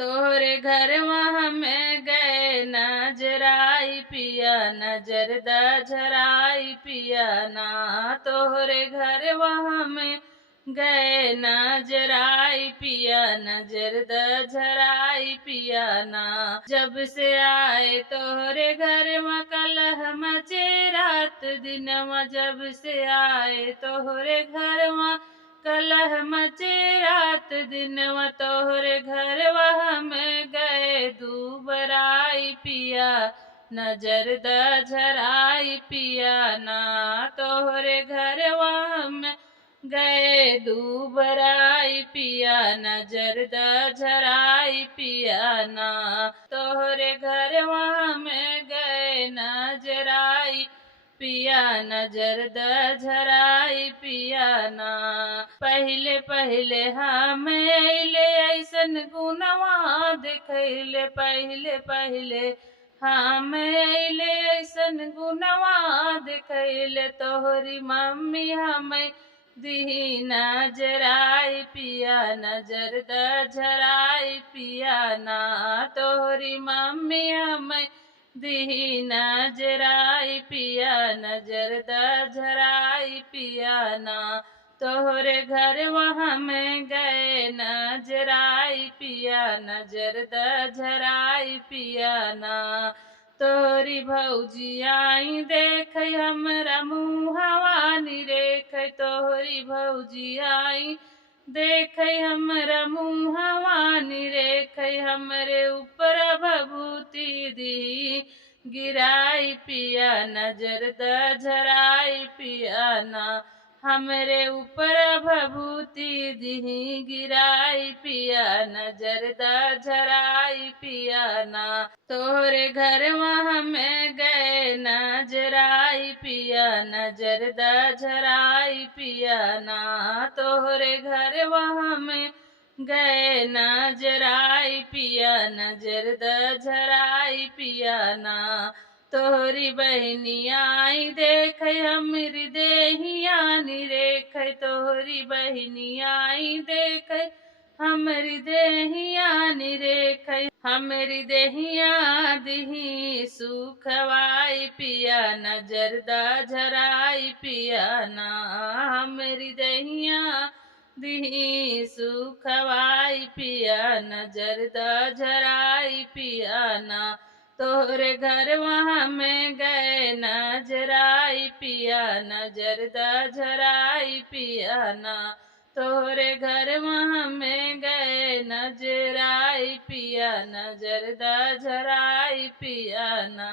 तोहरे घर वहाँ में गए नजराई पिया, नजर द झराई पिया ना। तोहरे घर वहाँ में गए नजराई पिया, नजर द झराई पिया ना। जब से आए तोहरे घर में कलह मचे रात दिनवा, जब से आए तोहरे घर में कलह मचे रात दिनवा। तोहरे घर वहाँ में गए दूबराई पिया, नजर द झराई पिया ना। तोहरे घर वहाँ में गए दूबराई पिया, नजर द झराई पिया ना। तोहरे घर वहाँ में गए नजराई पिया, नजर द झराई पिया ना। पहले पहले हम अइले ऐसन गुनवा देखैले, पहले पहले हम अइले ऐसन गुनवा देखैले। तोहरी मम्मी हमें दी नजराई पिया, नजर द झराई पिया ना। तोहरी मम्मी हमें दी नजराई पिया, नजर द झराई पिया ना। तोहरे घर वहाँ में गए नजराई पिया, नजर द झराई पिया ना। तोहरी भौजी आई देख हमरा मुहवा निरेख, तोहरी भौजी आई देख हमरा मुहवा निरेख। हमरे ऊपर भभूति दी गिराई पिया, नजर द झराई पिया ना। हमरे ऊपर भभूति दी गिराई पिया, नजर द झराई पिया ना। तोहरे घर वहाँ में गए नजराई पिया, नजर द झराई पिया ना। तोहरे घर वहाँ में गए नजराई पिया, नजर द झराई पिया ना। तोहरी बहनी आई देख हमरी देहिया निरेख, तोहरी बहनी आई देख हमरी देहिया निरेख। हमरी देहिया दिही सुखवाई पिया, नजर द झराई पिया ना। हमरी देहिया दिही सुखवाई पिया, नजर द झराई पिया ना। तोहरे घर वहाँ में गए नजराई पिया, नजर द झराई पिया ना। तोहरे घर वहाँ में गए नजराई पिया, नजर द झराई पिया ना।